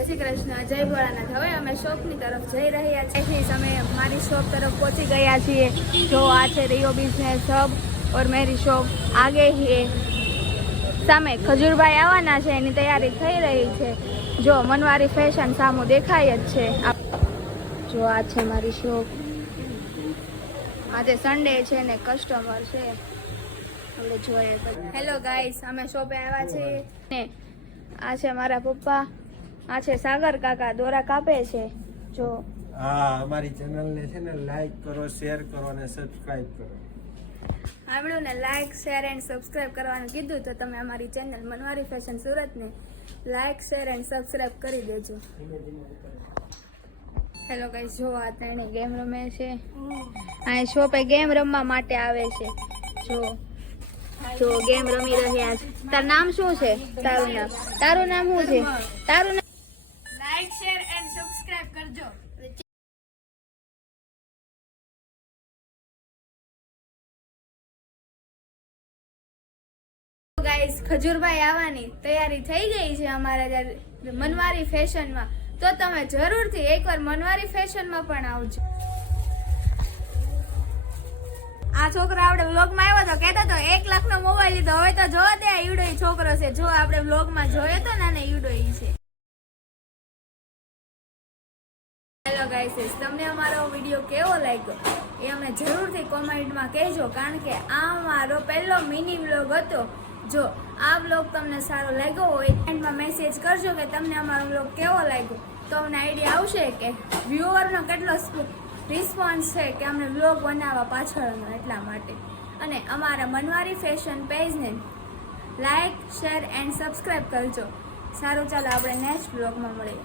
જય શ્રી કૃષ્ણ, જય ભોળાનાથ। હવે અમે શોપની તરફ જઈ રહ્યા છીએ। અમે મારી શોપ તરફ પહોંચી ગયા છીએ। જો આ છે રિયો બિઝનેસ હબ और मेरी शॉप आगे ही है। સામે ખજૂરભાઈ આવવાના છે, એની તૈયારી થઈ રહી છે। જો મનવારી ફેશન સામું દેખાય જ છે। જો આ છે મારી શોપ। આજે સન્ડે છે ને કસ્ટમર છે, આપણે જોઈએ। હેલો ગાઈસ, અમે શોપે આવ્યા છીએ ને આ છે મારા પપ્પા, આ છે સાગર કાકા, દોરા કાપે છે। જો હા, અમારી ચેનલ ને છે ને લાઈક કરો, શેર કરો અને સબસ્ક્રાઇબ કરો। સાંભળ્યું ને, લાઈક શેર એન્ડ સબસ્ક્રાઇબ કરવાનું કીધું તો તમે અમારી ચેનલ મનવારી ફેશન સુરતને લાઈક શેર એન્ડ સબસ્ક્રાઇબ કરી દેજો। હેલો ગાઈસ, જો આ ત્રણે ગેમ રમે છે। આ શોપે ગેમ રમવા માટે આવે છે। જો ગેમ રમી રહ્યા છે। તારું નામ શું છે? તારું નામ શું છે? તારું નામ લાઈક શેર એન્ડ સબસ્ક્રાઇબ કરજો। ગાઈસ, ખજૂરભાઈ આવવાની તૈયારી થઈ ગઈ છે અમારા મનવારી ફેશનમાં, તો તમે જરૂરથી એકવાર મનવારી ફેશનમાં પણ આવજો। આ છોકરો આપણે વ્લોગમાં આવ્યો તો કહેતો તો 1 લાખનો મોબાઈલ લીધો, હવે તો જો તે ઈવડો છોકરો છે। જો આપણે વ્લોગમાં જોયો તો નાને ઈવડો છે। હેલો ગાઈસ, તમને અમારો વિડીયો કેવો લાગ્યો એ અમને જરૂરથી કોમેન્ટમાં કહેજો, કારણ કે આ અમારો પહેલો મિની વ્લોગ હતો। જો આ વ્લોગ તમને સારો લાગ્યો હોય એન્ડમાં મેસેજ કરજો કે તમને અમારો વ્લોગ કેવો લાગ્યો, તો અમને આઈડિયા આવશે કે વ્યુઅરનો કેટલો રિસ્પોન્સ છે કે અમને વ્લોગ બનાવવા પાછળનો, એટલા માટે। અને અમારા મનવારી ફેશન પેજને લાઈક શેર એન્ડ સબસ્ક્રાઈબ કરજો। સારું, ચાલો આપણે નેક્સ્ટ વ્લોગમાં મળીએ।